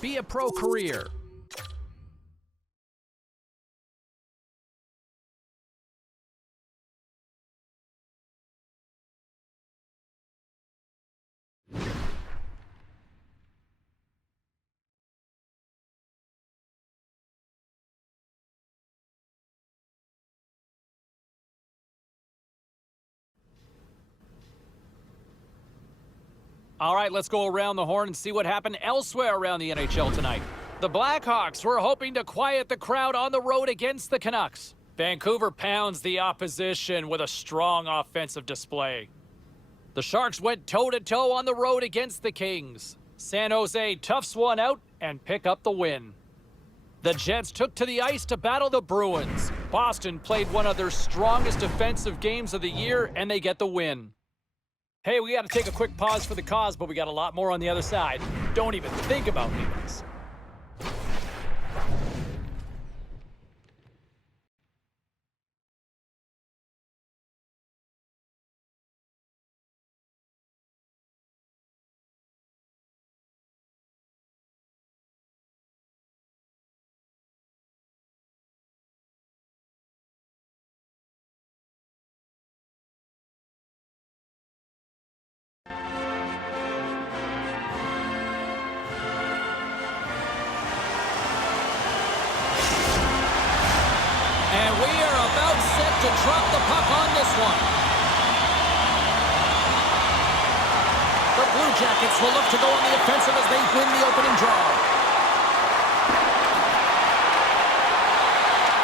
be a pro career. All right, let's go around the horn and see what happened elsewhere around the NHL tonight. The Blackhawks were hoping to quiet the crowd on the road against the Canucks. Vancouver pounds the opposition with a strong offensive display. The Sharks went toe-to-toe on the road against the Kings. San Jose toughs one out and pick up the win. The Jets took to the ice to battle the Bruins. Boston played one of their strongest defensive games of the year, and they get the win. Hey, we got to take a quick pause for the cause, but we got a lot more on the other side. Don't even think about leaving us. And we are about set to drop the puck on this one. The Blue Jackets will look to go on the offensive as they win the opening draw.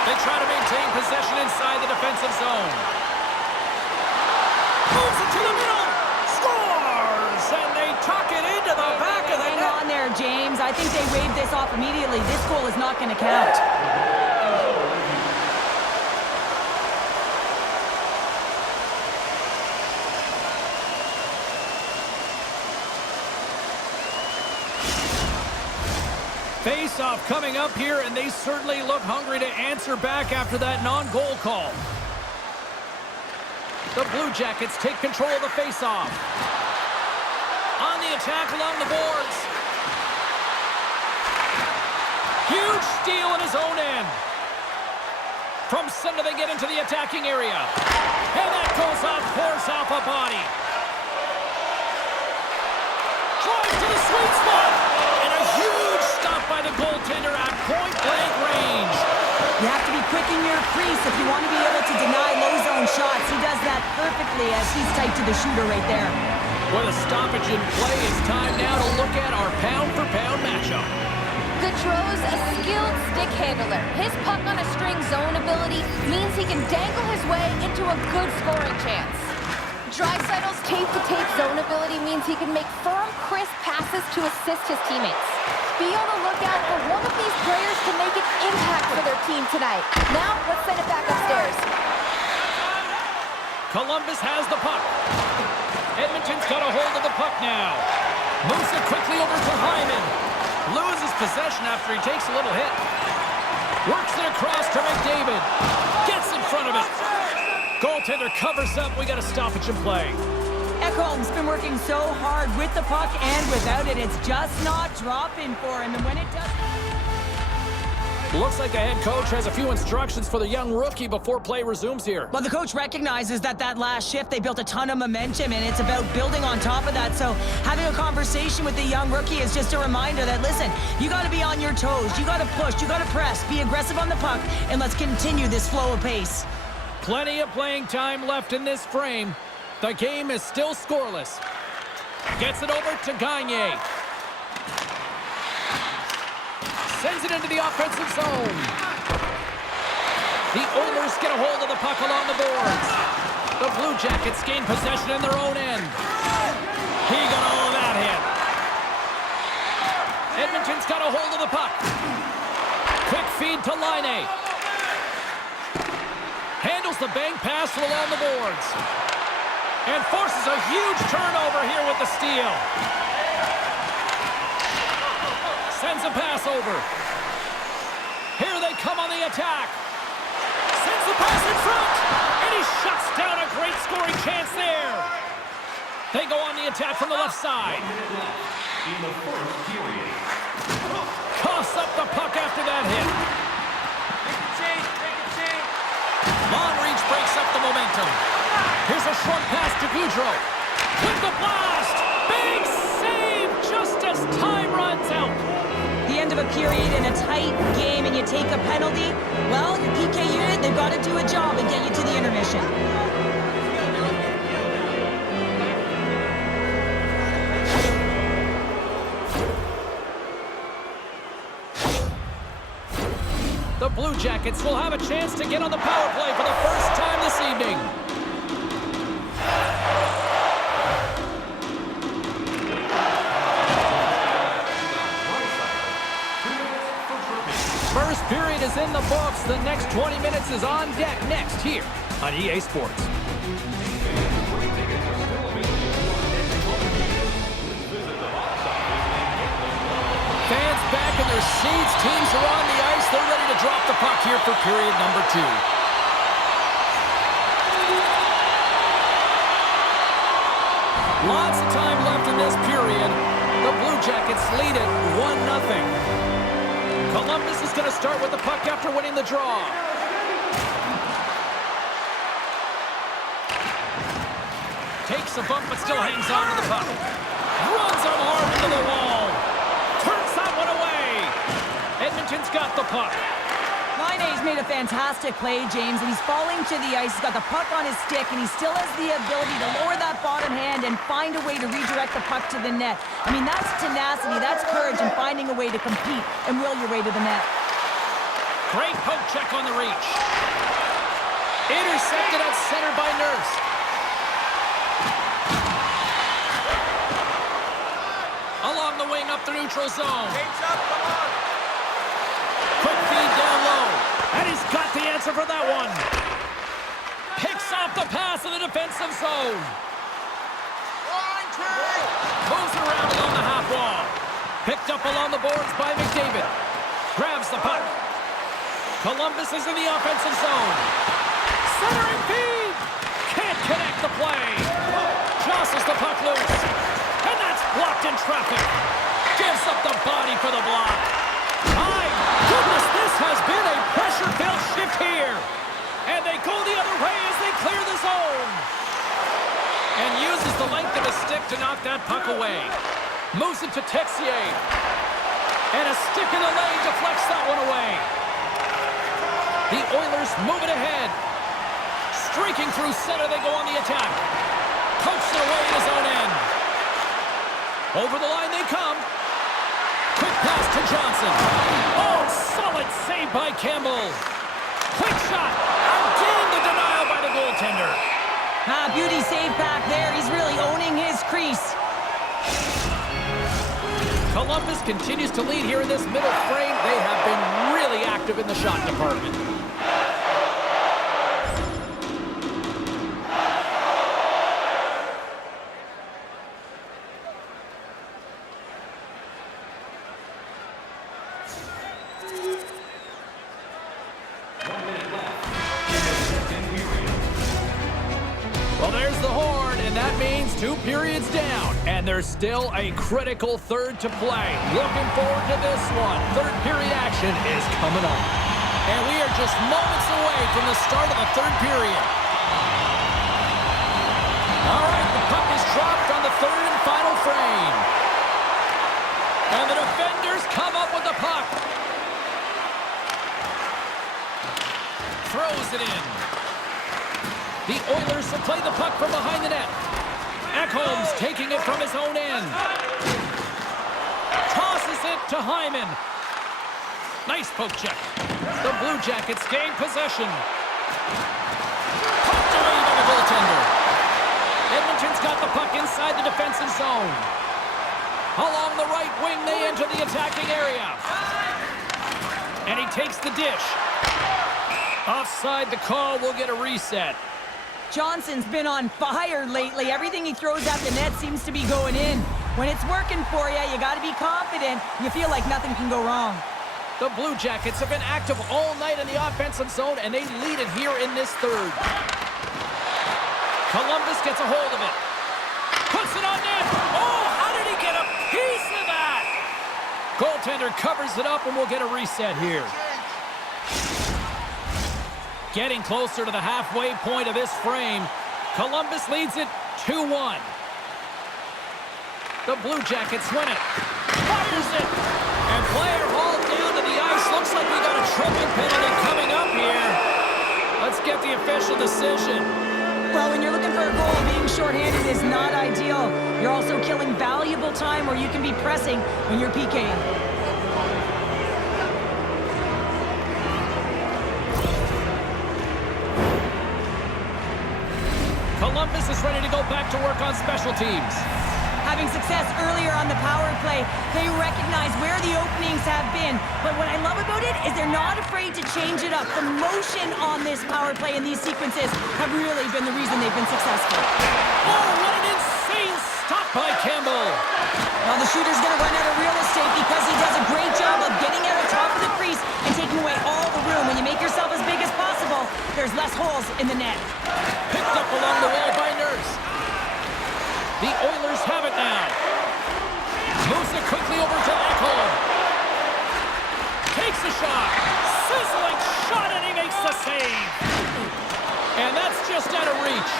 They try to maintain possession inside the defensive zone. Moves it to the middle. Scores! And they tuck it into the back of the net. Hang on there, James. I think they waved this off immediately. This goal is not going to count. Face-off coming up here, and they certainly look hungry to answer back after that non-goal call. The Blue Jackets take control of the face-off. On the attack along the boards. Huge steal in his own end. From center, they get into the attacking area. And that goes off, pours off a body. Drives to the sweet spot. And a huge stop by the goaltender at point-blank range. You have to be quick in your crease if you want to be able to deny low-zone shots. He does that perfectly as he's tight to the shooter right there. With a stoppage in play, it's time now to look at our pound-for-pound matchup. Gaudreau's a skilled stick handler. His puck-on-a-string zone ability means he can dangle his way into a good scoring chance. Draisaitl's tape-to-tape zone ability means he can make firm, crisp passes to assist his teammates. Be on the lookout for one of these players to make an impact for their team tonight. Now, let's send it back upstairs. Columbus has the puck. Edmonton's got a hold of the puck now. Moves it quickly over to Hyman. Loses possession after he takes a little hit. Works it across to McDavid. Gets in front of it. Goaltender covers up. We got a stoppage in play. Ekholm's been working so hard with the puck and without it. It's just not dropping for him. And when it does... Looks like the head coach has a few instructions for the young rookie before play resumes here. Well, the coach recognizes that last shift, they built a ton of momentum, and it's about building on top of that. So having a conversation with the young rookie is just a reminder that, listen, you got to be on your toes. You got to push. You got to press. Be aggressive on the puck, and let's continue this flow of pace. Plenty of playing time left in this frame. The game is still scoreless. Gets it over to Gagne. Sends it into the offensive zone. The Oilers get a hold of the puck along the boards. The Blue Jackets gain possession in their own end. He got all of that hit. Edmonton's got a hold of the puck. Quick feed to Laine. Handles the bank pass along the boards. And forces a huge turnover here with the steal. Sends a pass over. Here they come on the attack. Sends the pass in front. And he shuts down a great scoring chance there. They go on the attack from the left side. in the first period. Toss up the puck after that hit. Long reach breaks up the momentum. Here's a short pass to Goudreau. With the blast! Big save just as time runs out. The end of a period in a tight game and you take a penalty, well, your PK unit, they've got to do a job and get you to the intermission. The Blue Jackets will have a chance to get on the power play for the first time this evening. First period is in the books. The next 20 minutes is on deck next here on EA Sports. Fans back in their seats. Teams are on the ice. They're ready to drop the puck here for period number 2. Lots of time left in this period. The Blue Jackets lead it 1-0. Columbus is going to start with the puck after winning the draw. Takes a bump but still hangs on to the puck. Runs him hard into the wall. Turns that one away. Edmonton's got the puck. Laine's made a fantastic play, James, and he's falling to the ice. He's got the puck on his stick, and he still has the ability to lower that bottom hand and find a way to redirect the puck to the net. I mean, that's tenacity, that's courage, and finding a way to compete and will your way to the net. Great poke check on the reach. Intercepted at center by Nurse. Along the wing up the neutral zone. Quick feed down low. And he's got the answer for that one. Picks off the pass in the defensive zone. Moves around along the half wall. Picked up along the boards by McDavid. Grabs the puck. Columbus is in the offensive zone. Centering feed. Can't connect the play. Jostles the puck loose. And that's blocked in traffic. Gives up the body for the block. My goodness, this has been a pressure-filled shift here. And they go the other way as they clear the zone. And uses the length of his stick to knock that puck away. Moves it to Texier. And a stick in the lane deflects that one away. The Oilers move it ahead. Streaking through center, they go on the attack. Pokes it away in his own end. Over the line they come. Quick pass to Johnson. Oh, solid save by Campbell. Quick shot. Again the denial by the goaltender. Beauty save back there. He's really owning his crease. Columbus continues to lead here in this middle frame. They have been really active in the shot department. Well, there's the horn, and that means 2 periods down. And there's still a critical third to play. Looking forward to this one. Third period action is coming on. And we are just moments away from the start of the third period. All right, the puck is dropped on the third and final frame. And the defenders come up with the puck. Throws it in. The Oilers will play the puck from behind the net. Ekholm's taking it from his own end. Tosses it to Hyman. Nice poke check. The Blue Jackets gain possession. Poked away by the goaltender. Edmonton's got the puck inside the defensive zone. Along the right wing, they enter the attacking area. And he takes the dish. Offside, the call will get a reset. Johnson's been on fire lately. Everything he throws at the net seems to be going in. When it's working for you, you got to be confident. You feel like nothing can go wrong. The Blue Jackets have been active all night in the offensive zone, and they lead it here in this third. Columbus gets a hold of it. Puts it on net. Oh, how did he get a piece of Goaltender covers it up, and we'll get a reset here. Getting closer to the halfway point of this frame. Columbus leads it 2-1. The Blue Jackets win it. Fires it. And player hauled down to the ice. Looks like we got a tripping penalty coming up here. Let's get the official decision. Well, when you're looking for a goal, being shorthanded is not ideal. You're also killing valuable time where you can be pressing when you're PKing. Columbus is ready to go back to work on special teams. Having success earlier on the power play, they recognize where the openings have been. But what I love about it is they're not afraid to change it up. The motion on this power play and these sequences have really been the reason they've been successful. Oh, what an insane stop by Campbell. Well, the shooter's going to run out of real estate because he does a great job of getting out of top of the crease and taking away all the room. When you make yourself as big as possible, there's less holes in the net. Picked up along the wall by Nurse. The Oilers have it now. Moves it quickly over to Ekholm. Takes a shot. Sizzling shot, and he makes the save. And that's just out of reach.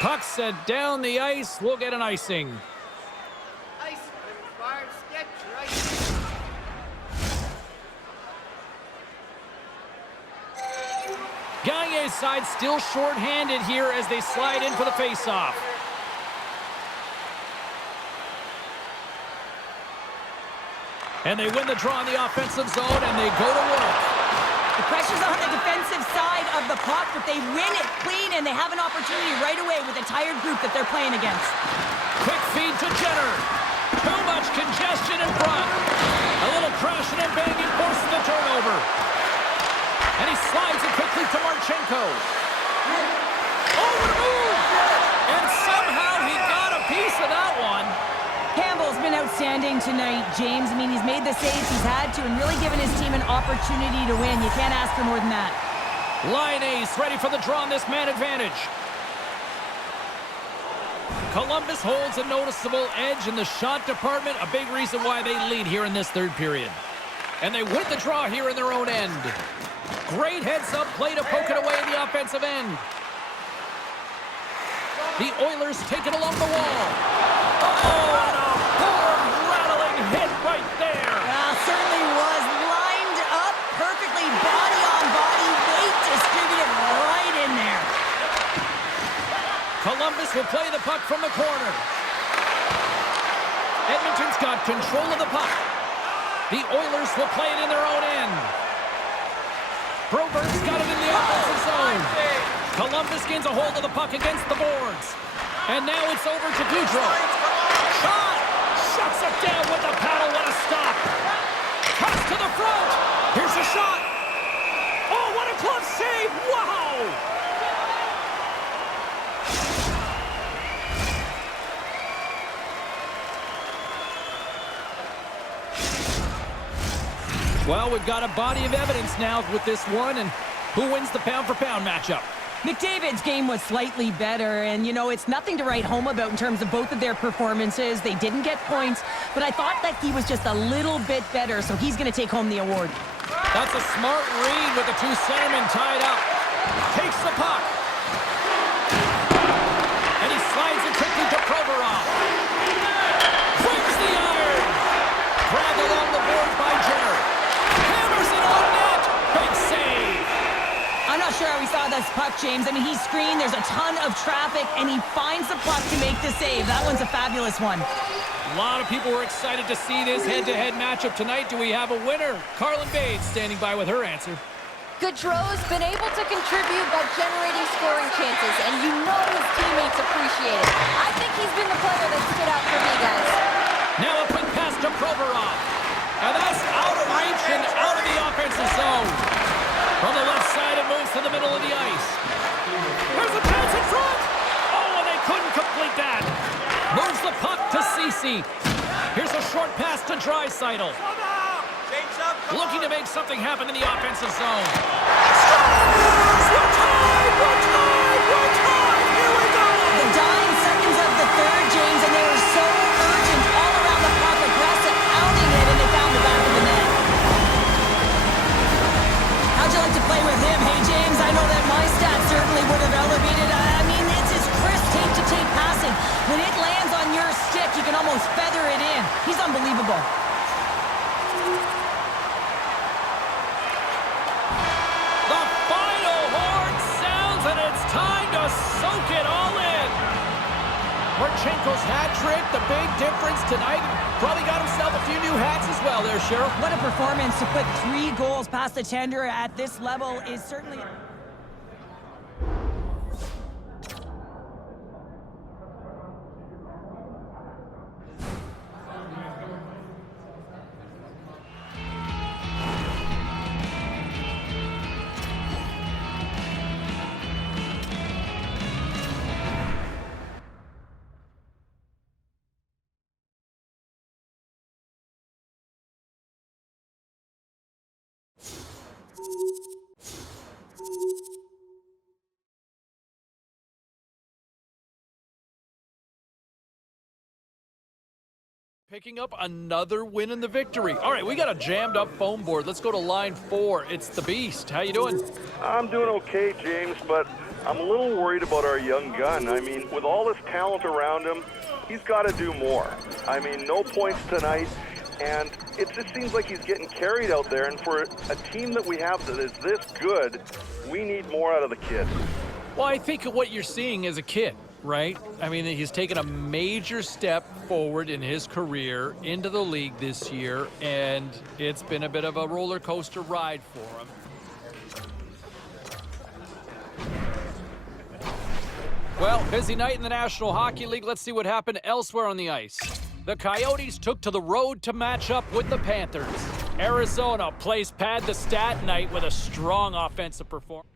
Puck sent down the ice. We'll get an icing. Gagne's side still short-handed here as they slide in for the face-off. And they win the draw in the offensive zone, and they go to work. The pressure's on the defensive side of the puck, but they win it clean, and they have an opportunity right away with a tired group that they're playing against. Quick feed to Jenner. Too much congestion in front. A little crashing and banging forces the turnover. And he slides it quickly to Marchenko. Oh, what a move! And somehow he got a piece of that one. Campbell's been outstanding tonight, James. I mean, he's made the saves he's had to and really given his team an opportunity to win. You can't ask for more than that. Line ace ready for the draw on this man advantage. Columbus holds a noticeable edge in the shot department, a big reason why they lead here in this third period. And they win the draw here in their own end. Great heads-up play to poke it away in the offensive end. The Oilers take it along the wall. Oh, and a board-rattling hit right there. Certainly was lined up perfectly, body on body, weight distributed right in there. Columbus will play the puck from the corner. Edmonton's got control of the puck. The Oilers will play it in their own end. Broberg's got it in the offensive zone. Columbus gains a hold of the puck against the boards. And now it's over to Goudreau. Shot! Shuts it down with the paddle. What a stop. Toss to the front. Here's a shot. Oh, what a glove save. Wow! Well, we've got a body of evidence now with this one, and who wins the pound-for-pound matchup? McDavid's game was slightly better, and, you know, it's nothing to write home about in terms of both of their performances. They didn't get points, but I thought that he was just a little bit better, so he's going to take home the award. That's a smart read with the two centermen tied up. Takes the puck. And he slides it quickly to Provorov. Swings the iron. Grabbed along the board by Jenner. Hammers it on net. Big save. I'm not sure how we saw this puck, James. I mean, he screened, there's a ton of traffic, and he finds the puck to make the save. That one's a fabulous one. A lot of people were excited to see this head-to-head matchup tonight. Do we have a winner? Carlin Bates standing by with her answer. Gaudreau's been able to contribute by generating scoring chances, and you know his teammates appreciate it. I think he's been the player that stood out for me, guys. Now a quick pass to Provorov. And that's out of reach and out of the offensive zone. From the left side, it moves to the middle of the ice. There's a pass in front. Oh, and they couldn't complete that. Moves the puck to Ceci. Here's a short pass to Draisaitl. Looking to make something happen in the offensive zone. We're tied! We're tied! We're tied! Here we go! The dying seconds of the third, James, and they were so urgent all around the puck, aggressive, pounding it, and unbelievable. The final horn sounds, and it's time to soak it all in. Marchenko's hat trick, the big difference tonight. Probably got himself a few new hats as well there, Cheryl. What a performance to put 3 goals past the tender at this level is certainly... Picking up another win in the victory. All right, we got a jammed up phone board. Let's go to line 4. It's the Beast. How you doing? I'm doing okay, James, but I'm a little worried about our young gun. I mean, with all this talent around him, he's got to do more. I mean, no points tonight, and it just seems like he's getting carried out there, and for a team that we have that is this good, we need more out of the kid. Well, I think what you're seeing is a kid, right? I mean, he's taken a major step forward in his career into the league this year, and it's been a bit of a roller coaster ride for him. Well, busy night in the National Hockey League. Let's see what happened elsewhere on the ice. The Coyotes took to the road to match up with the Panthers. Arizona plays pad the stat night with a strong offensive performance.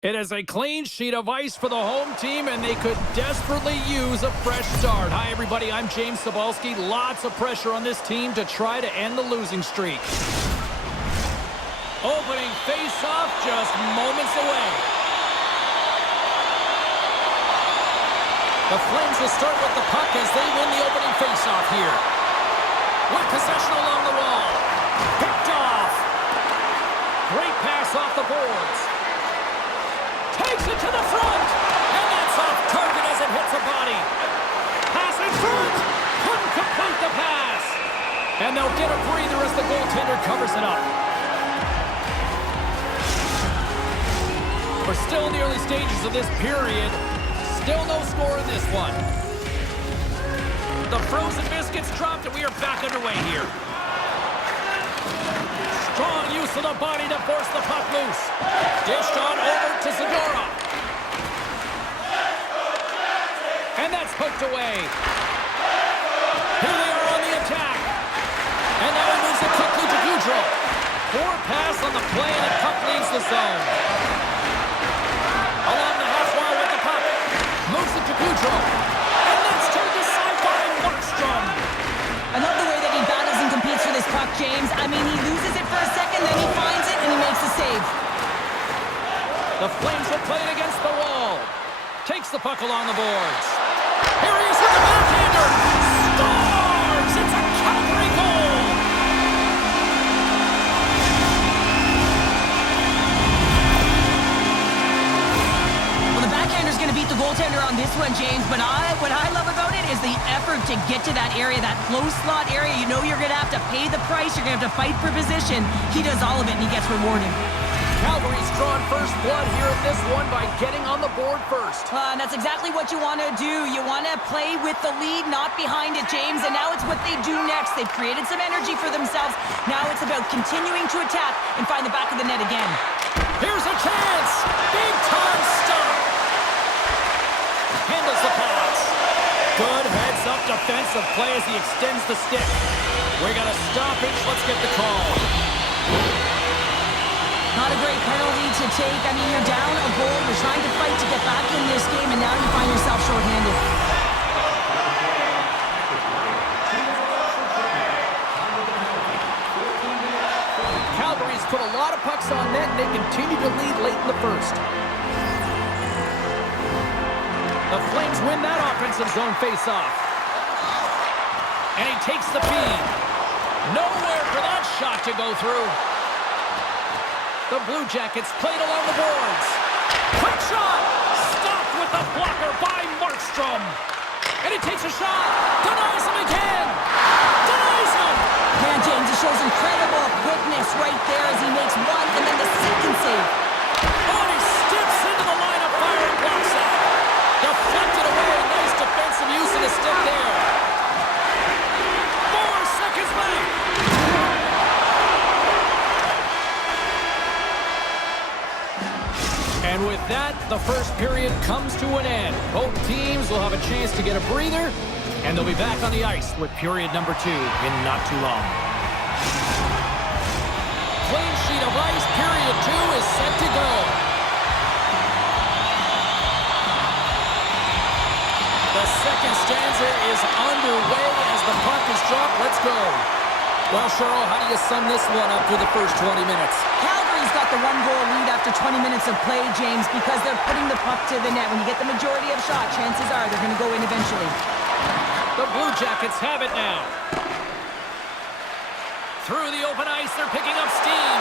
It is a clean sheet of ice for the home team, and they could desperately use a fresh start. Hi, everybody. I'm James Cybulski. Lots of pressure on this team to try to end the losing streak. Opening face-off just moments away. The Flames will start with the puck as they win the opening face-off here. With possession along the wall. Picked off. Great pass off the boards. Takes it to the front, and that's off target as it hits a body. Pass in front, couldn't complete the pass. And they'll get a breather as the goaltender covers it up. We're still in the early stages of this period. Still no score in this one. The frozen biscuits dropped, and we are back underway here. Strong use of the body to force the puck loose. Dished on over to Zadorov. And that's poked away. Here they are on the attack. And now he moves it quickly to Gaudreau. Poor pass on the play, and the puck leaves the zone. Along the half wall with the puck. Moves it to Gaudreau. And that's turned aside by Markstrom. I love the way that he battles and competes for this puck, James. I mean, he loses it for a second, then he finds it, and he makes the save. The Flames will play it against the wall. Takes the puck along the boards. Here he is with the backhander. Scores! It's a Calgary goal! Well, the backhander's going to beat the goaltender on this one, James, but what I love about it is the effort to get to that area, that close slot area. You know you're going to have to pay the price. You're going to have to fight for position. He does all of it, and he gets rewarded. Calgary's drawn first blood here in this one by getting on the board first. And that's exactly what you want to do. You want to play with the lead, not behind it, James. And now it's what they do next. They've created some energy for themselves. Now it's about continuing to attack and find the back of the net again. Here's a chance. Big time stop. Handles the pass. Good heads-up defensive play as he extends the stick. We got a stoppage. Let's get the call. Not a great penalty to take. I mean, you're down a goal. You're trying to fight to get back in this game, and now you find yourself shorthanded. Calgary's put a lot of pucks on net, and they continue to lead late in the first. The Flames win that offensive zone faceoff. And he takes the feed. Nowhere for that shot to go through. The Blue Jackets played along the boards. Quick shot! Stopped with the blocker by Markstrom. And he takes a shot. Denies him again. Denies him. Man, James, he shows incredible quickness right there as he makes one and then the second save. Oh, and he steps into the line of fire and blocks it. Deflected away. Nice defensive use of the stick there. 4 seconds left. And with that, the first period comes to an end. Both teams will have a chance to get a breather, and they'll be back on the ice with period number 2 in not too long. Clean sheet of ice, period 2 is set to go. The second stanza is underway as the puck is dropped. Let's go. Well, Cheryl, how do you sum this one up through the first 20 minutes? Calgary's got the 1-goal lead after 20 minutes of play, James, because they're putting the puck to the net. When you get the majority of shots, chances are they're going to go in eventually. The Blue Jackets have it now. Through the open ice, they're picking up steam.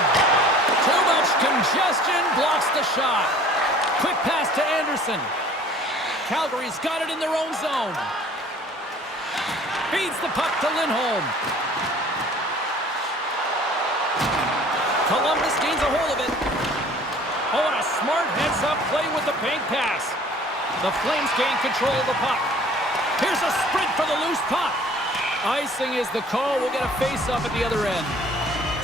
Too much congestion blocks the shot. Quick pass to Anderson. Calgary's got it in their own zone. Feeds the puck to Lindholm. Columbus gains a hold of it. Oh, and a smart heads-up play with the bank pass. The Flames gain control of the puck. Here's a sprint for the loose puck. Icing is the call. We'll get a face-up at the other end.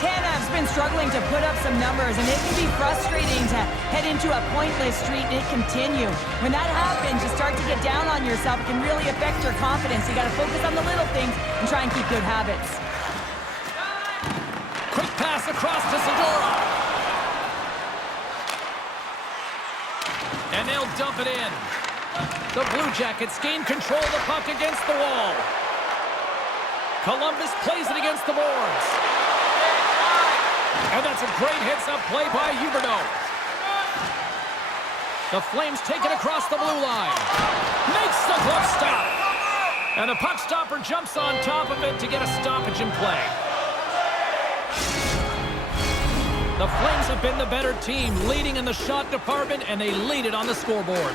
Tanev's been struggling to put up some numbers, and it can be frustrating to head into a pointless streak and it continue. When that happens, you start to get down on yourself. It can really affect your confidence. You got to focus on the little things and try and keep good habits. Quick pass across to Zadorov. And they'll dump it in. The Blue Jackets gain control of the puck against the wall. Columbus plays it against the boards. And that's a great heads-up play by Huberdeau. The Flames take it across the blue line. Makes the glove stop. And the puck stopper jumps on top of it to get a stoppage in play. The Flames have been the better team, leading in the shot department, and they lead it on the scoreboard.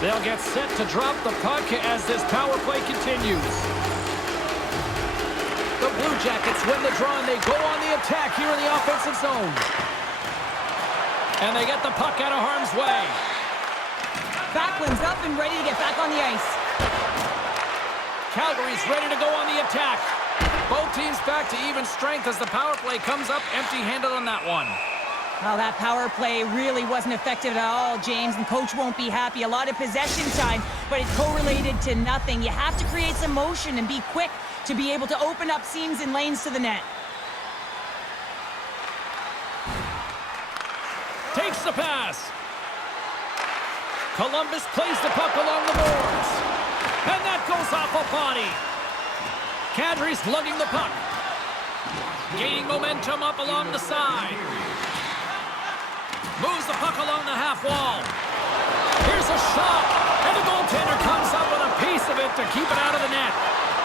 They'll get set to drop the puck as this power play continues. The Blue Jackets win the draw, and they go on the attack here in the offensive zone. And they get the puck out of harm's way. Backlund's up and ready to get back on the ice. Calgary's ready to go on the attack. Both teams back to even strength as the power play comes up empty-handed on that one. Well, that power play really wasn't effective at all, James, and coach won't be happy. A lot of possession time, but it correlated to nothing. You have to create some motion and be quick to be able to open up seams and lanes to the net. Takes the pass. Columbus plays the puck along the boards. And that goes off a body. Kadri's lugging the puck. Gaining momentum up along the side. Moves the puck along the half wall. Here's a shot. And the goaltender comes up with a piece of it to keep it out of the net.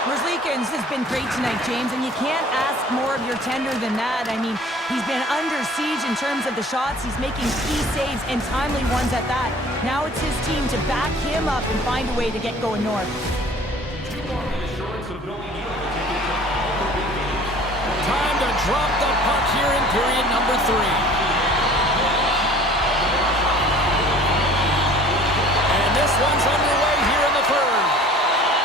Merzlikins has been great tonight, James, and you can't ask more of your tender than that. I mean, he's been under siege in terms of the shots. He's making key saves and timely ones at that. Now it's his team to back him up and find a way to get going north. Time to drop the puck here in period number 3. And this one's underway here in the third.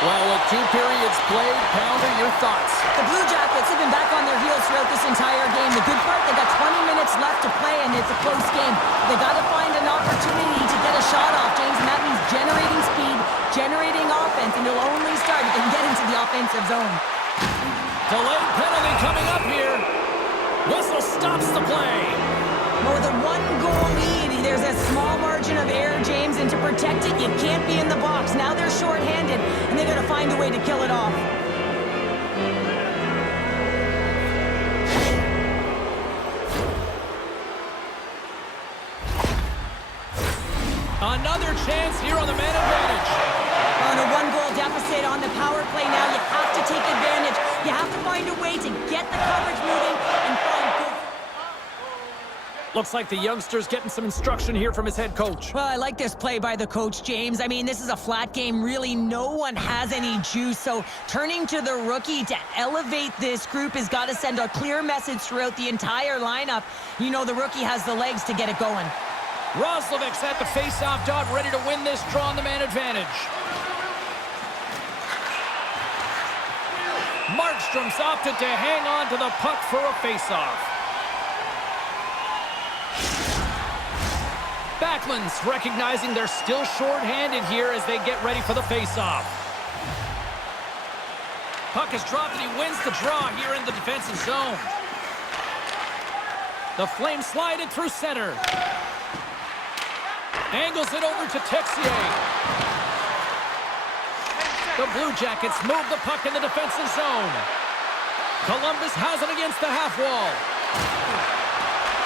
Well, with 2 periods played, Pounder, your thoughts? The Blue Jackets have been back on their heels throughout this entire game. The good part, they got 20 minutes left to play, and it's a close game. They got to find an opportunity to get a shot off, James, and that means generating speed, generating offense, and you'll only start if they can get into the offensive zone. Delayed penalty coming up here. Whistle stops the play. With a 1-goal lead, there's a small margin of error, James, and to protect it, you can't be in the box. Now they're shorthanded, and they got to find a way to kill it off. Another chance here on the man advantage. On a one-goal deficit on the power play now, you have to take advantage. You have to find a way to get the coverage moving and find good... Looks like the youngster's getting some instruction here from his head coach. Well, I like this play by the coach, James. I mean, this is a flat game. Really, no one has any juice. So turning to the rookie to elevate this group has got to send a clear message throughout the entire lineup. You know the rookie has the legs to get it going. Roslovic's at the face-off dot, ready to win this draw on the man advantage. Markstrom's opted to hang on to the puck for a face-off. Backlund's recognizing they're still short-handed here as they get ready for the face-off. Puck is dropped and he wins the draw here in the defensive zone. The Flames slide it through center. Angles it over to Texier. The Blue Jackets move the puck in the defensive zone. Columbus has it against the half wall.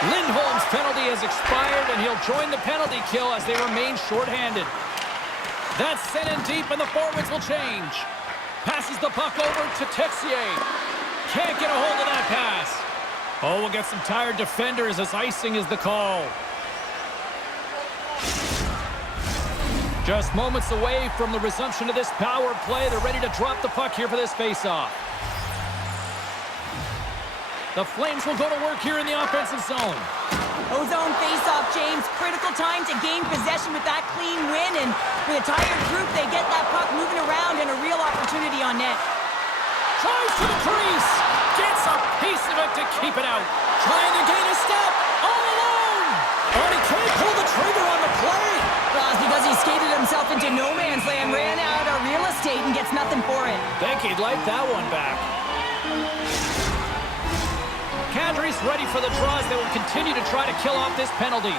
Lindholm's penalty has expired, and he'll join the penalty kill as they remain shorthanded. That's sent in deep, and the forwards will change. Passes the puck over to Texier. Can't get a hold of that pass. Oh, we'll get some tired defenders as icing is the call. Just moments away from the resumption of this power play. They're ready to drop the puck here for this faceoff. The Flames will go to work here in the offensive zone. Ozone face-off, James. Critical time to gain possession with that clean win. And with a tired group, they get that puck moving around and a real opportunity on net. Tries to the crease. Gets a piece of it to keep it out. Trying to gain a step. All alone. But he can't pull the trigger on the play. Well, it's because he skated himself into no man's land, ran out of real estate, and gets nothing for it. Think he'd like that one back. Kadri's ready for the draws. They will continue to try to kill off this penalty.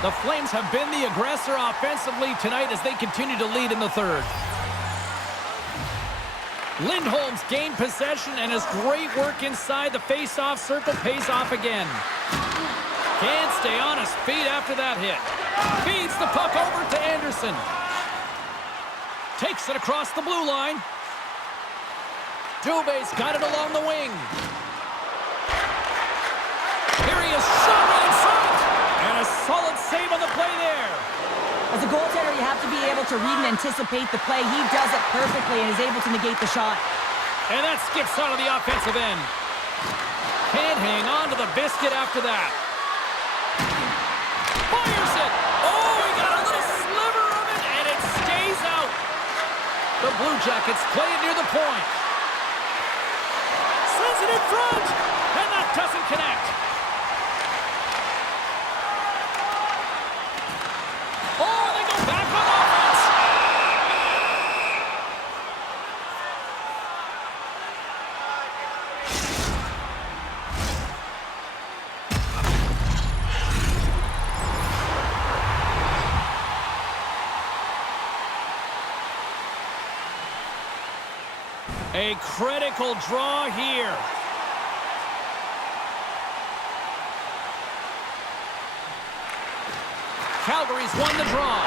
The Flames have been the aggressor offensively tonight as they continue to lead in the third. Lindholm's gained possession, and his great work inside the face-off circle pays off again. Can't stay on his feet after that hit. Feeds the puck over to Anderson. Takes it across the blue line. Dubé's got it along the wing. Here he is, shot right in front. And a solid save on the play there. As a goaltender, you have to be able to read and anticipate the play. He does it perfectly and is able to negate the shot. And that skips out of the offensive end. Can't hang on to the biscuit after that. Fires it. Oh, he got a little sliver of it, and it stays out. The Blue Jackets play it near the point. Sends it in front, and that doesn't connect. Oh, they go back on offense. A critical draw here. Calgary's won the draw.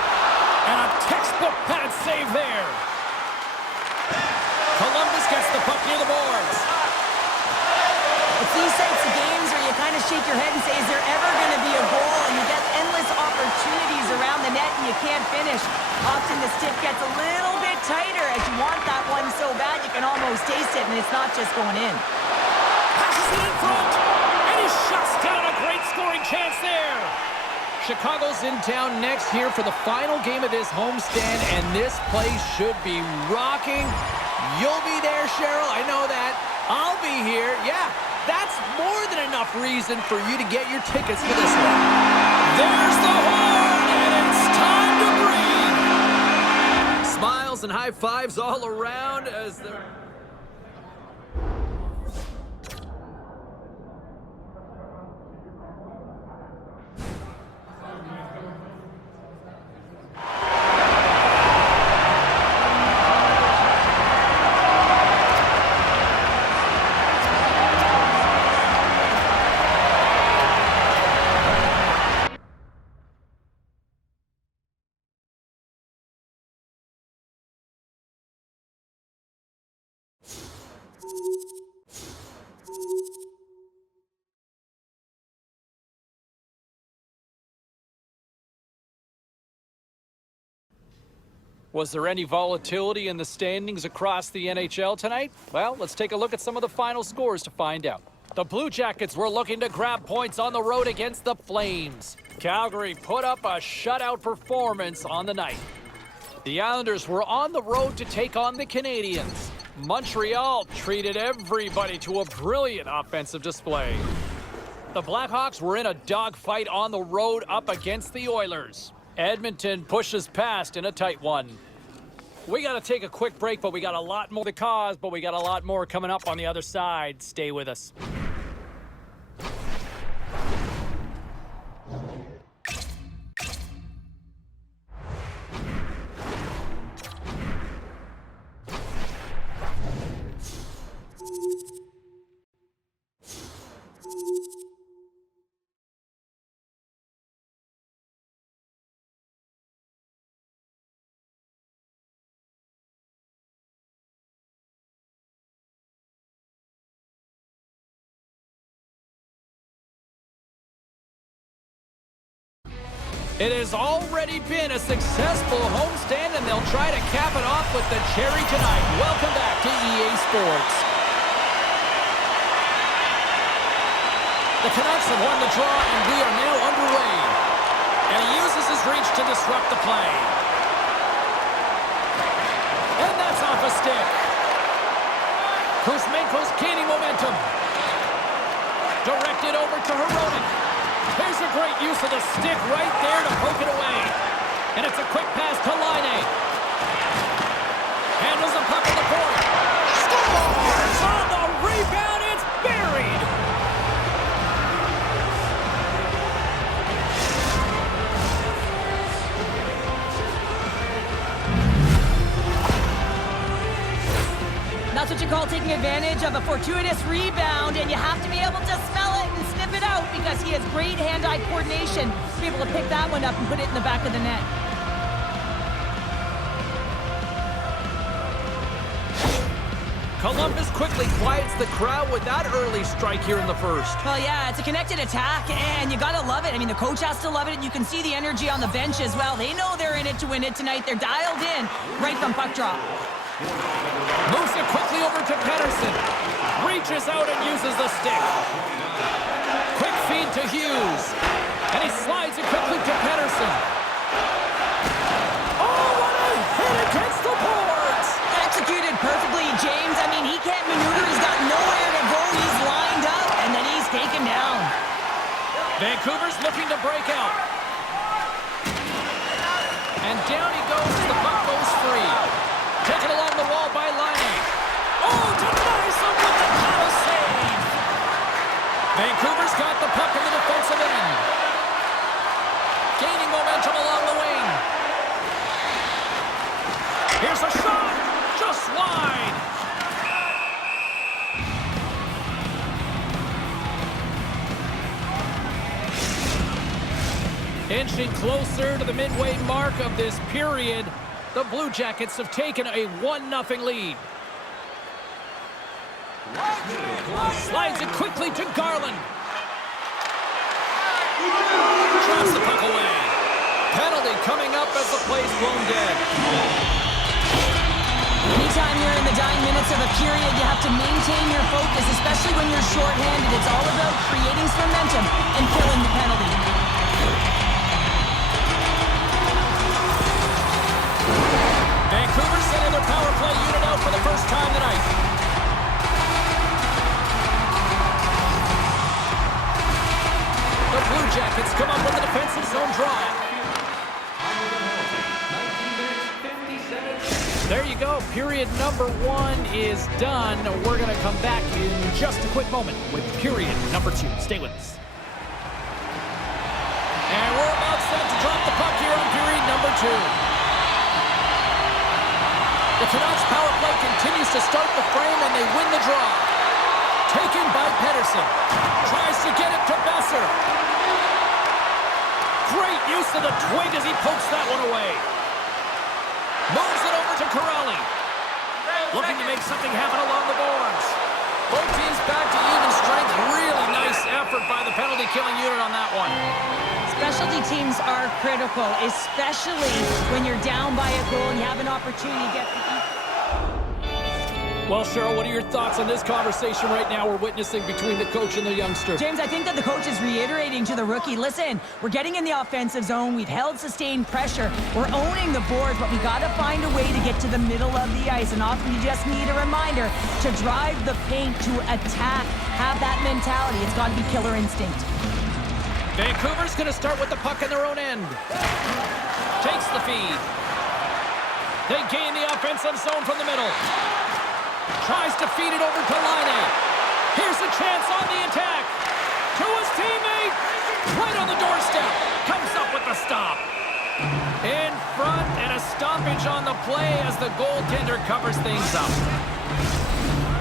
And a textbook pad save there. Columbus gets the puck near the boards. It's these types of games where you kind of shake your head and say, is there ever going to be a goal? And you get endless opportunities around the net and you can't finish. Often the stick gets a little bit tighter as you want that one so bad you can almost taste it, and it's not just going in. Passes it in front. And he shuts down a great scoring chance there. Chicago's in town next here for the final game of this homestand, and this place should be rocking. You'll be there, Cheryl. I know that. I'll be here. Yeah, that's more than enough reason for you to get your tickets for this one. There's the horn, and it's time to breathe. Smiles and high fives all around as they're... Was there any volatility in the standings across the NHL tonight? Well, let's take a look at some of the final scores to find out. The Blue Jackets were looking to grab points on the road against the Flames. Calgary put up a shutout performance on the night. The Islanders were on the road to take on the Canadiens. Montreal treated everybody to a brilliant offensive display. The Blackhawks were in a dogfight on the road up against the Oilers. Edmonton pushes past in a tight one. We got to take a quick break, but we got a lot more to cause, but we got a lot more coming up on the other side. Stay with us. It has already been a successful homestand, and they'll try to cap it off with the cherry tonight. Welcome back to EA Sports. The Canucks have won the draw, and we are now underway. And he uses his reach to disrupt the play. And that's off a stick. Kuzmenko's gaining momentum. Directed over to Hronek. There's a great use of the stick right there to poke it away. And it's a quick pass to Laine. Handles the puck on the point. Scores! On the rebound, it's buried! That's what you call taking advantage of a fortuitous rebound, and you have to be able to smell it and sniff it out because he has great hand-eye coordination to be able to pick that one up and put it in the back of the net. Columbus quickly quiets the crowd with that early strike here in the first. Well, yeah, it's a connected attack, and you gotta love it. I mean, the coach has to love it, and you can see the energy on the bench as well. They know they're in it to win it tonight. They're dialed in right from puck drop. Moves it quickly over to Pettersson. Reaches out and uses the stick. Quick feed to Hughes. And he slides it quickly to Pettersson. Oh, what a hit against the boards! Executed perfectly, James. I mean, he can't maneuver. He's got nowhere to go. He's lined up, and then he's taken down. Vancouver's looking to break out. And down he goes as the puck goes free. Taken along the wall by Laine. Oh, denies him with the power save. Vancouver's got the puck in the defensive end. Gaining momentum along the wing. Here's a shot. Just wide. Inching closer to the midway mark of this period, the Blue Jackets have taken a 1-0 lead. Slides it quickly to Garland. Drops the puck away. Penalty coming up as the play's blown dead. Anytime you're in the dying minutes of a period, you have to maintain your focus, especially when you're shorthanded. It's all about creating some momentum and killing the penalty. Vancouver sending their power play unit out for the first time tonight. The Blue Jackets come up with a defensive zone draw. There you go. Period number 1 is done. We're going to come back in just a quick moment with period number 2. Stay with us. And we're about set to drop the puck here on period number 2. The Canucks power play continues to start the frame, and they win the draw. Taken by Pettersson. Tries to get it to Besser. Great use of the twig as he pokes that one away. Moves it over to Corrali. Looking to make something happen along the boards. Both teams back to even strength. Really nice effort by the penalty-killing unit on that one. specialty teams are critical, especially when you're down by a goal and you have an opportunity to get the... Well, Cheryl, what are your thoughts on this conversation right now we're witnessing between the coach and the youngster? James, I think that the coach is reiterating to the rookie, listen, we're getting in the offensive zone. We've held sustained pressure. We're owning the boards, but we got to find a way to get to the middle of the ice. And often you just need a reminder to drive the paint, to attack, have that mentality. It's got to be killer instinct. Vancouver's going to start with the puck in their own end. Takes the feed. They gain the offensive zone from the middle. Tries to feed it over to Laine. Here's a chance on the attack. To his teammate. Right on the doorstep. Comes up with the stop. In front, and a stoppage on the play as the goaltender covers things up.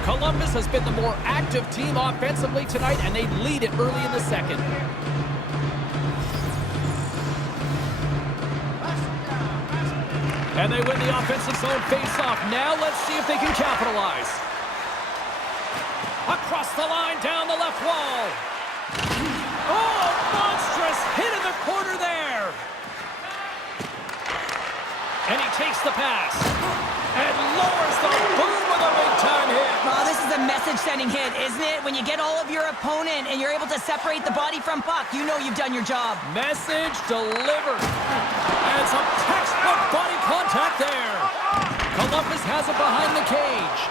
Columbus has been the more active team offensively tonight, and they lead it early in the second. And they win the offensive zone face-off. Now let's see if they can capitalize. Across the line, down the left wall. Oh, monstrous hit in the corner there. And he takes the pass. And lowers the boom with a big-time hit. Well, this is a message-sending hit, isn't it? When you get all of your opponent and you're able to separate the body from puck, you know you've done your job. Message delivered. And some textbook body contact there. Columbus has it behind the cage.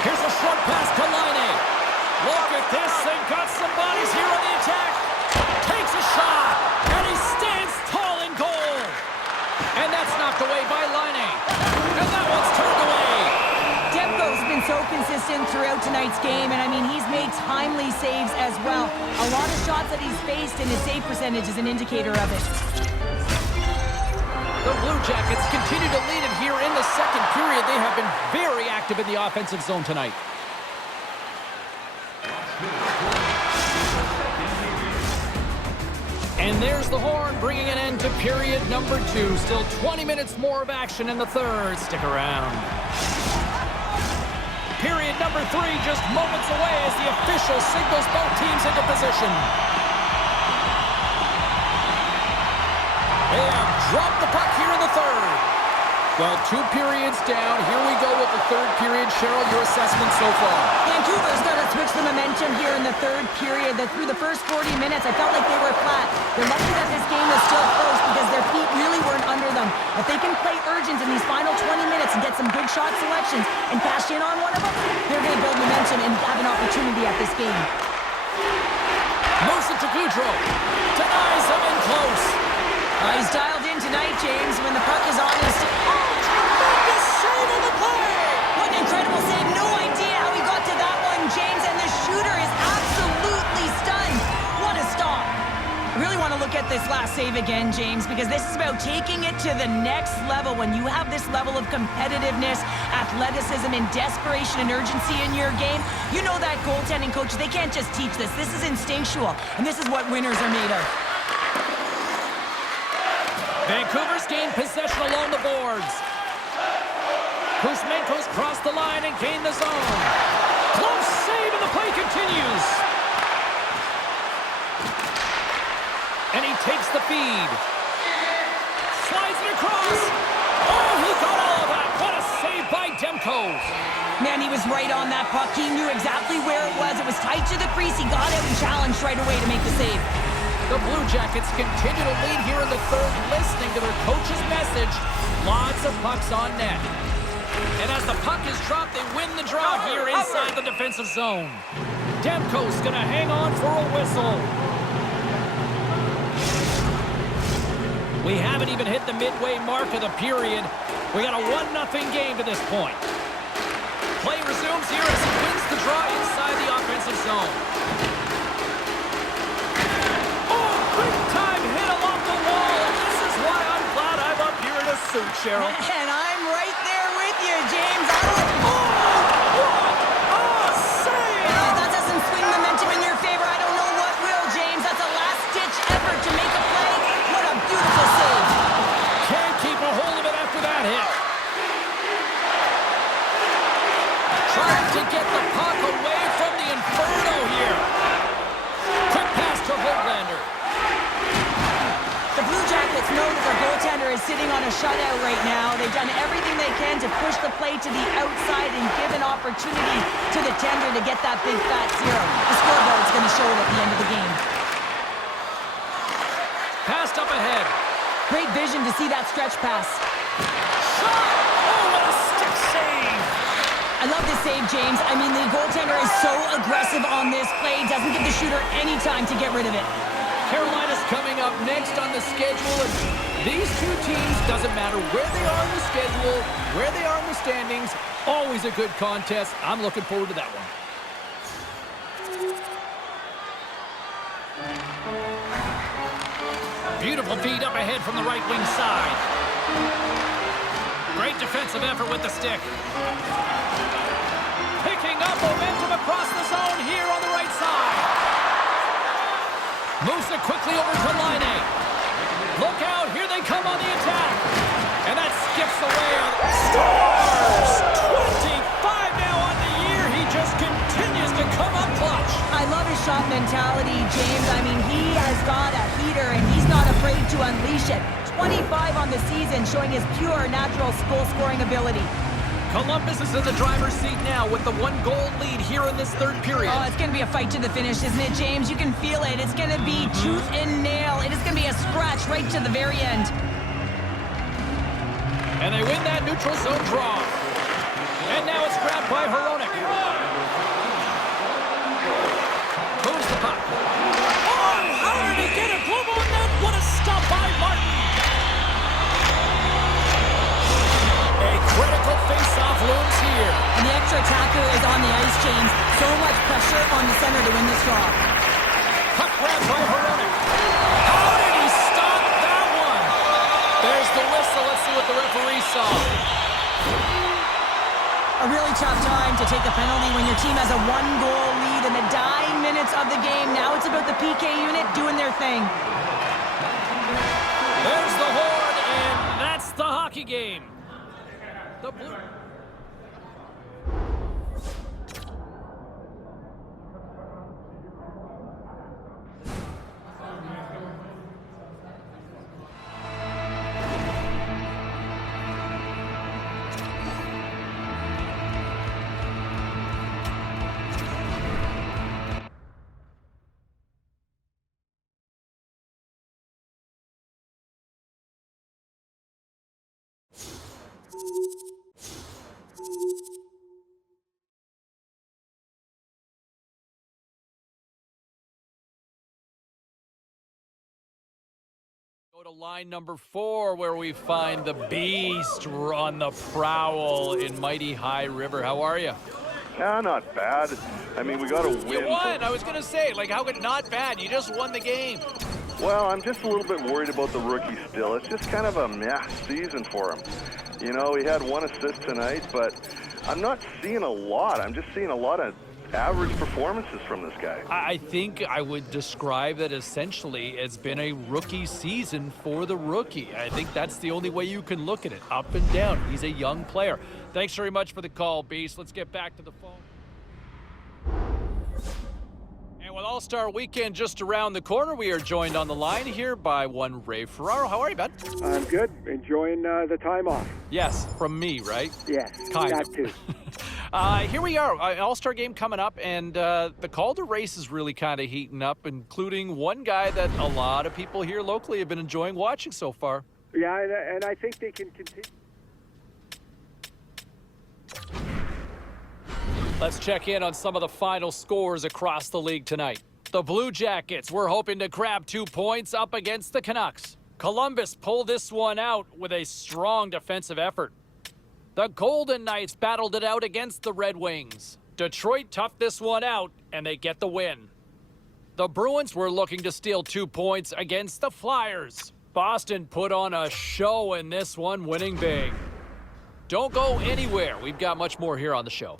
Here's a short pass to Laine. Look at this. They've got some bodies here on the attack. Takes a shot. And he stands tall in goal. And that's knocked away by Laine. And that one's turned away. Demko's been so consistent throughout tonight's game, and I mean, he's made timely saves as well. A lot of shots that he's faced, and his save percentage is an indicator of it. The Blue Jackets continue to lead it here in the second period. They have been very active in the offensive zone tonight. And there's the horn, bringing an end to period number 2. Still 20 minutes more of action in the third. Stick around. Period number 3 just moments away as the official signals both teams into position. They have dropped the puck here in the third. Well, 2 periods down. Here we go with the third period. Cheryl, your assessment so far? Vancouver's got to switch the momentum here in the third period. Through the first 40 minutes, I felt like they were flat. They're lucky that this game was still close because their feet really weren't under them. If they can play urgent in these final 20 minutes and get some good shot selections and cash in on one of them, they're going to build momentum and have an opportunity at this game. Moves it to Goudreau. Denies him in close. He's dialed in tonight, James, when the puck is on his... Oh, tremendous save on the play! What an incredible save. No idea how he got to that one, James, and the shooter is absolutely stunned. What a stop. I really want to look at this last save again, James, because this is about taking it to the next level. When you have this level of competitiveness, athleticism, and desperation and urgency in your game, you know that goaltending coaches, they can't just teach this. This is instinctual, and this is what winners are made of. Vancouver's gained possession along the boards. Kuzmenko's crossed the line and gained the zone. Close save, and the play continues. And he takes the feed. Slides it across. Oh, he got all of that. What a save by Demko. Man, he was right on that puck. He knew exactly where it was. It was tight to the crease. He got out and challenged right away to make the save. The Blue Jackets continue to lead here in the third, listening to their coach's message. Lots of pucks on net. And as the puck is dropped, they win the draw here inside the defensive zone. Demko's going to hang on for a whistle. We haven't even hit the midway mark of the period. We got a 1-0 game to this point. Play resumes here as he wins the draw inside the offensive zone. Big-time hit along the wall, and this is why I'm glad I'm up here in a suit, Cheryl. And I'm right there with you, James. Save! That doesn't swing momentum in your favor. I don't know what will, James. That's a last-ditch effort to make a play. What a beautiful save. Can't keep a hold of it after that hit. Trying to get the puck away from the Inferno here. Quick pass to Hoaglander. sitting on a shutout right now. They've done everything they can to push the play to the outside and give an opportunity to the tender to get that big fat zero. The scoreboard's going to show it at the end of the game. Passed up ahead. Great vision to see that stretch pass. Shot! Oh, what a stick save! I love this save, James. I mean, the goaltender is so aggressive on this play. Doesn't give the shooter any time to get rid of it. Carolina's coming up next on the schedule, and these two teams, doesn't matter where they are in the schedule, where they are in the standings, always a good contest. I'm looking forward to that one. Beautiful feed up ahead from the right wing side. Great defensive effort with the stick. Picking up momentum across the zone here on the right side. Moves it quickly over to Line. Look out, here they come on the attack. And that skips away. Scores! 25 now on the year. He just continues to come up clutch. I love his shot mentality, James. I mean, he has got a heater, and he's not afraid to unleash it. 25 on the season, showing his pure, natural goal-scoring ability. Columbus is in the driver's seat now with the 1-goal lead here in this third period. Oh, it's going to be a fight to the finish, isn't it, James? You can feel it. It's going to be tooth and nail. It is going to be a scratch right to the very end. And they win that neutral zone draw. And now it's grabbed by Hronek. Moves the puck. Oh, how did he get it? Glove on net. What a stop by Martin. A critical face-off looms here. And the extra attacker is on the ice, James. So much pressure on the center to win this draw. Puck grabbed by Hronek. How did he stop that one? There's the whistle. Let's see what the referee saw. A really tough time to take a penalty when your team has a 1-goal lead in the dying minutes of the game. Now it's about the PK unit doing their thing. There's the horn, and that's the hockey game. The Blue... Go to line number 4, where we find the Beast on the prowl in mighty High River. How are you? Yeah, not bad. I mean, we got to win. You won. I was going to say, like, how could not bad? You just won the game. Well, I'm just a little bit worried about the rookie still. It's just kind of a meh season for him. You know, he had 1 assist tonight, but I'm not seeing a lot. I'm just seeing a lot of average performances from this guy. I think I would describe that essentially as been a rookie season for the rookie. I think that's the only way you can look at it, up and down. He's a young player. Thanks very much for the call, Beast. Let's get back to the phone. And with All-Star Weekend just around the corner, we are joined on the line here by one Ray Ferraro. How are you, bud? I'm good. Enjoying the time off. Yes, from me, right? Yes, Kind that of. too. Here we are, All-Star game coming up, and the Calder race is really kind of heating up, including one guy that a lot of people here locally have been enjoying watching so far. Yeah, and I think they can continue. Let's check in on some of the final scores across the league tonight. The Blue Jackets were hoping to grab 2 points up against the Canucks. Columbus pulled this one out with a strong defensive effort. The Golden Knights battled it out against the Red Wings. Detroit toughed this one out, and they get the win. The Bruins were looking to steal 2 points against the Flyers. Boston put on a show in this one, winning big. Don't go anywhere. We've got much more here on the show.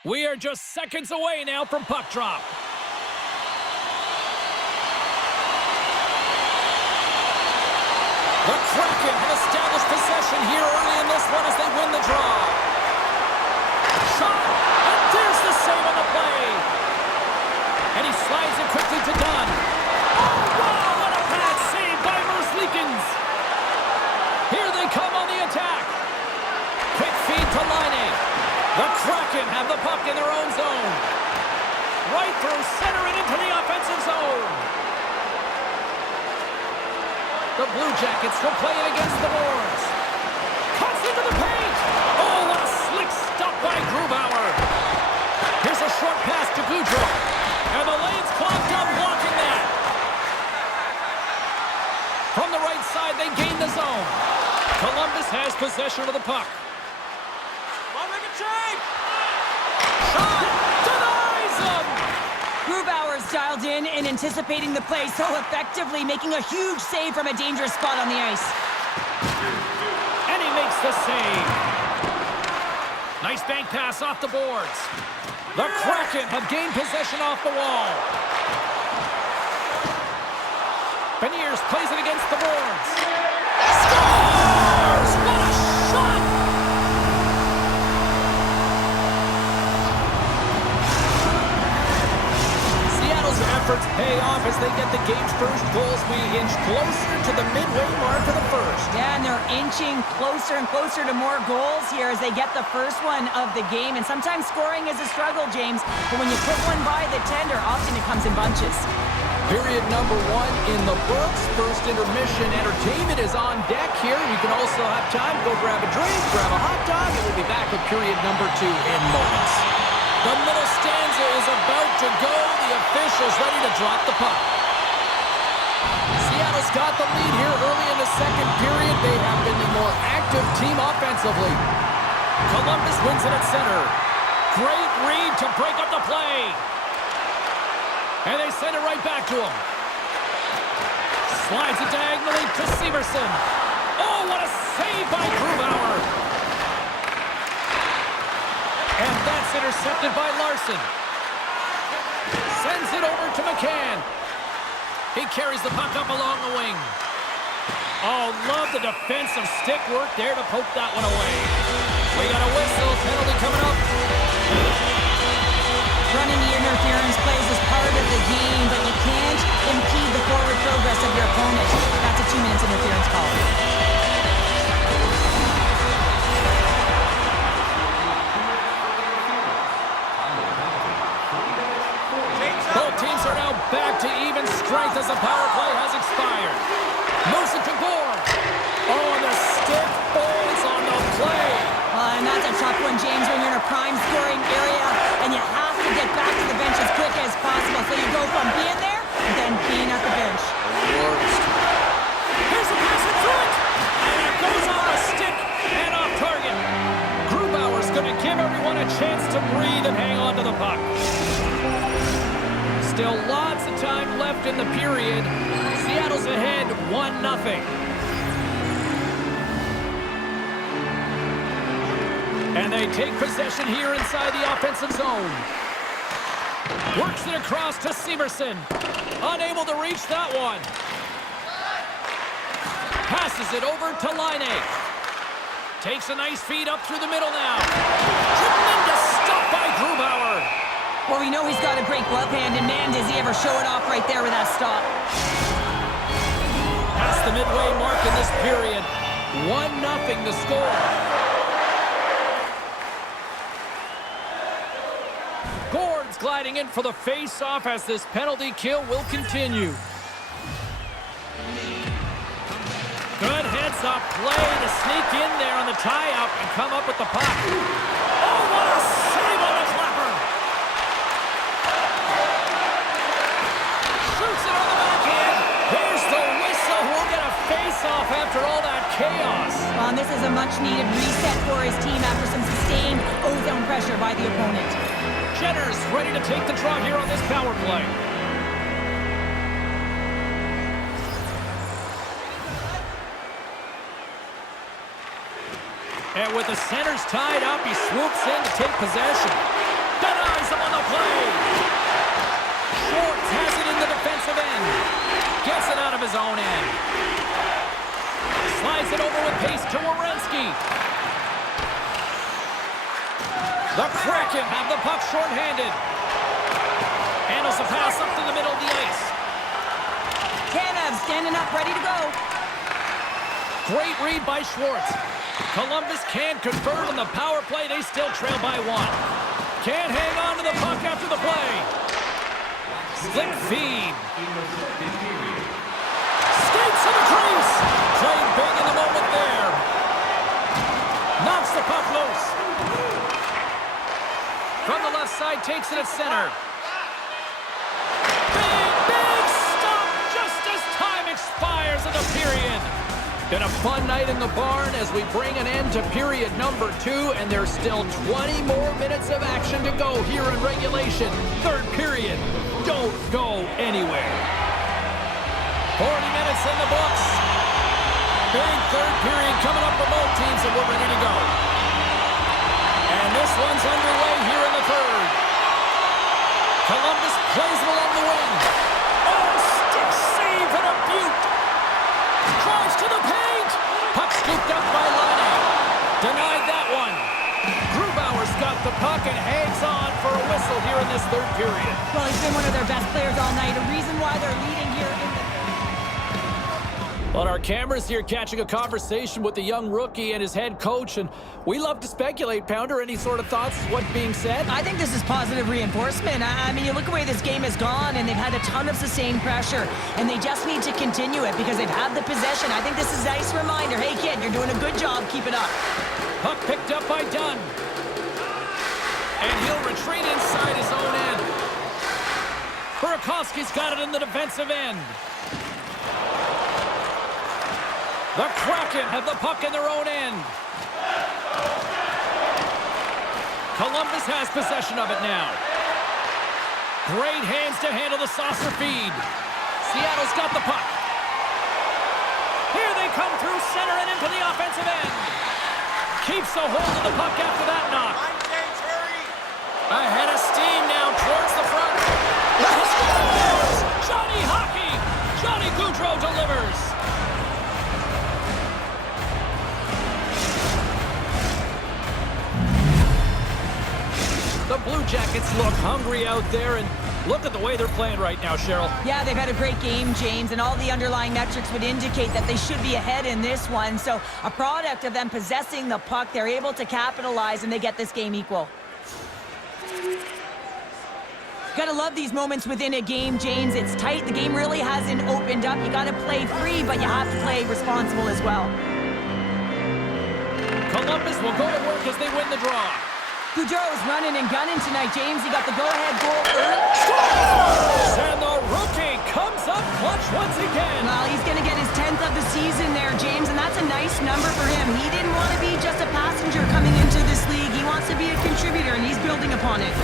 We are just seconds away now from puck drop. The Kraken have established possession here early in this one as they win the draw. Shot, and there's the save on the play. And he slides it quickly to Dunn. Oh, wow, what a bad save by Merzlikins. Here they come on the attack. Quick feed to Laine. The Kraken have the puck in their own zone. Right through center and into the offensive zone. The Blue Jackets will play it against the boards. Cuts into the paint. Oh, what a slick stop by Grubauer. Here's a short pass to Goudreau. And the lane's clogged up, blocking that. From the right side, they gain the zone. Columbus has possession of the puck. Come on, make a change. Shot denies him. Grubauer's dialed in and anticipating the play so effectively, making a huge save from a dangerous spot on the ice. And he makes the save. Nice bank pass off the boards. The Kraken have gained possession off the wall. Beniers plays it against the boards. Scores! What a shot! Seattle's efforts pay off as they get the game's first goals. We inch closer to the midway mark of the first. Yeah, and they're inching closer and closer to more goals here as they get the first one of the game. And sometimes scoring is a struggle, James. But when you put one by the tender, often it comes in bunches. Period number 1 in the books. First intermission entertainment is on deck here. You can also have time to go grab a drink, grab a hot dog, and we'll be back with period number 2 in moments. The middle stanza is about to go. The officials ready to drop the puck. Seattle's got the lead here early in the second period. They have been the more active team offensively. Columbus wins it at center. Great read to break up the play. And they send it right back to him. Slides it diagonally to Severson. Oh, what a save by Grubauer. And that's intercepted by Larson. Sends it over to McCann. He carries the puck up along the wing. Oh, love the defensive stick work there to poke that one away. We got a whistle. Penalty coming up. Running the interference plays as part of the game, but you can't impede the forward progress of your opponent. That's a 2 minutes interference call. Both teams are now back to even strength as the power play has expired. Moves it to Gore. Oh, and the stick falls on the play. And that's a tough one, James, when you're in a prime scoring area and you have to get back to the bench as quick as possible. So you go from being there and then being at the bench. Worst. Here's a pass in front. And it goes off a stick and off target. Grubauer's going to give everyone a chance to breathe and hang on to the puck. Still lots of time left in the period. Seattle's ahead 1-0. And they take possession here inside the offensive zone. Works it across to Severson. Unable to reach that one. Passes it over to Laine. Takes a nice feed up through the middle now. Tremendous stop by Grubauer. Well, we know he's got a great glove hand, and man, does he ever show it off right there with that stop. Past the midway mark in this period. 1-0 the score. Gord's gliding in for the face-off as this penalty kill will continue. Good heads-up play to sneak in there on the tie-up and come up with the puck. Oh, what a save on the clapper! Shoots it on the backhand. Here's the whistle. We'll get a face-off after all that chaos. And this is a much-needed reset for his team after some sustained ozone pressure by the opponent. Jenner's ready to take the draw here on this power play. And with the centers tied up, he swoops in to take possession. him on the play. Schwartz has it in the defensive end. Gets it out of his own end. Slides it over with pace to Werenski. The Kraken have the puck shorthanded. Handles the pass up to the middle of the ice. Tanev standing up, ready to go. Great read by Schwartz. Columbus can't convert on the power play. They still trail by 1. Can't hang on to the puck after the play. Slip feed. Skates to the crease. Playing big in the moment there. Knocks the puck loose. From the left side, takes it at center. Big stop just as time expires in the period. Been a fun night in the barn as we bring an end to period number 2, and there's still 20 more minutes of action to go here in regulation. Third period. Don't go anywhere. 40 minutes in the books. Big third period coming up for both teams, and we're ready to go. And this one's underway here in the third. Columbus plays it along the wing. Oh, stick save and a beaut. Drives to the paint. Puck scooped up by Laine. Denied that one. Grubauer's got the puck and hangs on for a whistle here in this third period. Well, he's been one of their best players all night. A reason why they're leading here in the... Well, our cameras here catching a conversation with the young rookie and his head coach, and we love to speculate. Pounder, any sort of thoughts what's being said? I think this is positive reinforcement. I mean, you look at the way this game has gone, and they've had a ton of sustained pressure, and they just need to continue it because they've had the possession. I think this is a nice reminder. Hey, kid, you're doing a good job. Keep it up. Puck picked up by Dunn. And he'll retreat inside his own end. Burakovsky's got it in the defensive end. The Kraken have the puck in their own end. Columbus has possession of it now. Great hands to handle the saucer feed. Seattle's got the puck. Here they come through center and into the offensive end. Keeps a hold of the puck after that knock. Ahead of steam now towards the front. Scores! Johnny Hockey! Johnny Gaudreau delivers. The Blue Jackets look hungry out there, and look at the way they're playing right now, Cheryl. Yeah, they've had a great game, James, and all the underlying metrics would indicate that they should be ahead in this one. So a product of them possessing the puck, they're able to capitalize, and they get this game equal. Gotta love these moments within a game, James. It's tight. The game really hasn't opened up. You gotta play free, but you have to play responsible as well. Columbus will go to work as they win the draw. Gaudreau's running and gunning tonight, James. He got the go-ahead goal early. Scores! And the rookie comes up clutch once again. Well, he's going to get his 10th of the season there, James, and that's a nice number for him. He didn't want to be just a passenger coming into this league. He wants to be a contributor, and he's building upon it.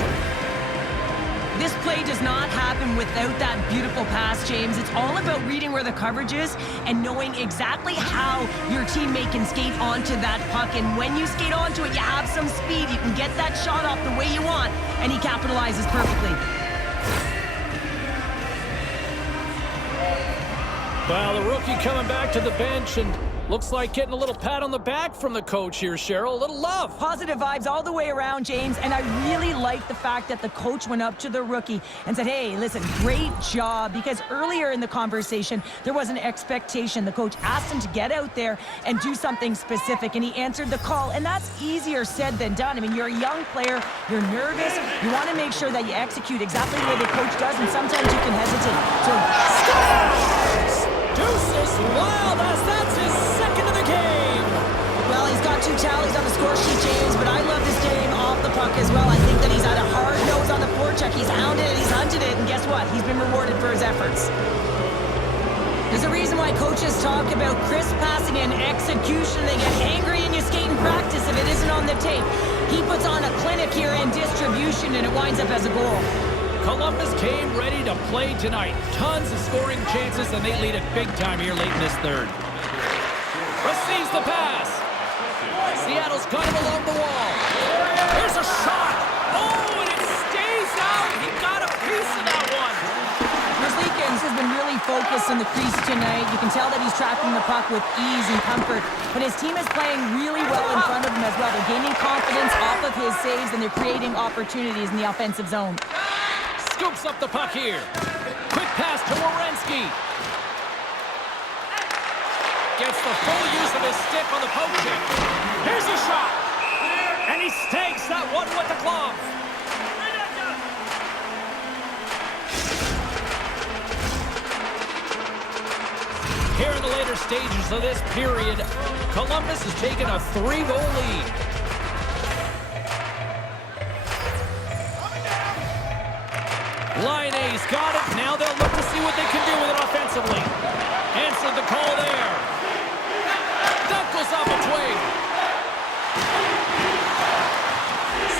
This play does not happen without that beautiful pass, James. It's all about reading where the coverage is and knowing exactly how your teammate can skate onto that puck. And when you skate onto it, you have some speed. You can get that shot off the way you want, and he capitalizes perfectly. Well, the rookie coming back to the bench, and looks like getting a little pat on the back from the coach here, Cheryl. A little love. Positive vibes all the way around, James, and I really like the fact that the coach went up to the rookie and said, hey, listen, great job, because earlier in the conversation, there was an expectation. The coach asked him to get out there and do something specific, and he answered the call, and that's easier said than done. I mean, you're a young player, you're nervous, you want to make sure that you execute exactly the way the coach does, and sometimes you can hesitate. So, Deuces Wild, as that's his second of the game. Well, he's got 2 tallies on the score sheet, James, but I love this game off the puck as well. I think that he's had a hard nose on the forecheck. He's hounded it, he's hunted it, and guess what? He's been rewarded for his efforts. There's a reason why coaches talk about crisp passing and execution. They get angry and you skate in practice if it isn't on the tape. He puts on a clinic here in distribution, and it winds up as a goal. Columbus came ready to play tonight. Tons of scoring chances, and they lead it big time here late in this third. Receives the pass. Seattle's got him along the wall. Here's a shot. Oh, and it stays focused in the crease tonight. You can tell that he's tracking the puck with ease and comfort. But his team is playing really well in front of him as well. They're gaining confidence off of his saves, and they're creating opportunities in the offensive zone. Scoops up the puck here. Quick pass to Werenski. Gets the full use of his stick on the poke check. Here's a shot. And he stakes that one with the glove. Here in the later stages of this period, Columbus has taken a 3-goal lead. Line A's got it. Now they'll look to see what they can do with it offensively. Answered the call there. Dunkles off its way.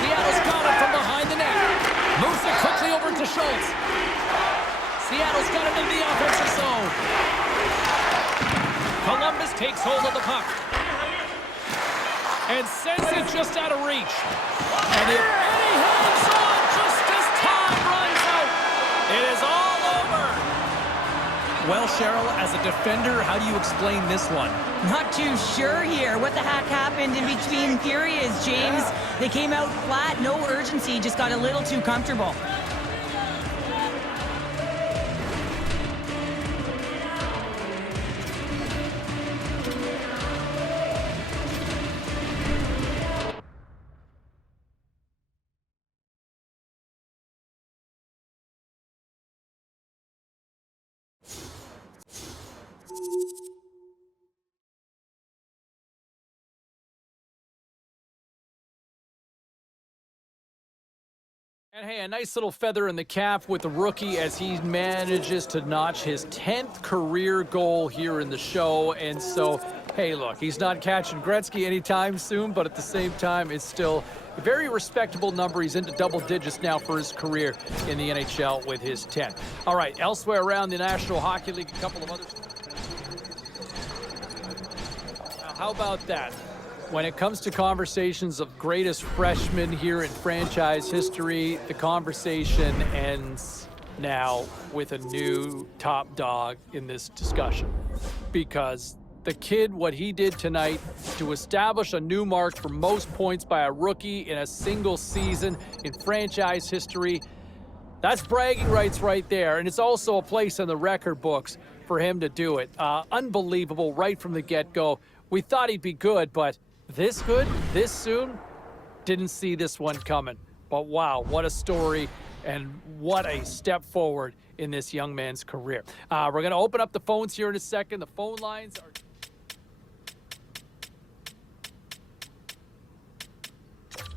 Seattle's got it from behind the net. Moves it quickly over to Schultz. Seattle's got it in the offensive zone. Columbus takes hold of the puck. And sends it just out of reach. And if any hangs on just as time runs out, it is all over. Well, Cheryl, as a defender, how do you explain this one? Not too sure here. What the heck happened in between periods, James? They came out flat, no urgency, just got a little too comfortable. And hey, a nice little feather in the cap with the rookie as he manages to notch his 10th career goal here in the show. And so, hey, look, he's not catching Gretzky anytime soon, but at the same time, it's still a very respectable number. He's into double digits now for his career in the NHL with his 10th. All right, elsewhere around the National Hockey League, a couple of others. Now, how about that? When it comes to conversations of greatest freshman here in franchise history, the conversation ends now with a new top dog in this discussion. Because the kid, what he did tonight to establish a new mark for most points by a rookie in a single season in franchise history, that's bragging rights right there. And it's also a place in the record books for him to do it. Unbelievable right from the get-go. We thought he'd be good, but this good, this soon, didn't see this one coming. But wow, what a story and what a step forward in this young man's career. We're going to open up the phones here in a second. The phone lines are...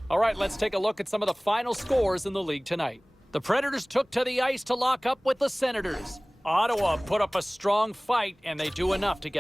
All right, let's take a look at some of the final scores in the league tonight. The Predators took to the ice to lock up with the Senators. Ottawa put up a strong fight, and they do enough to get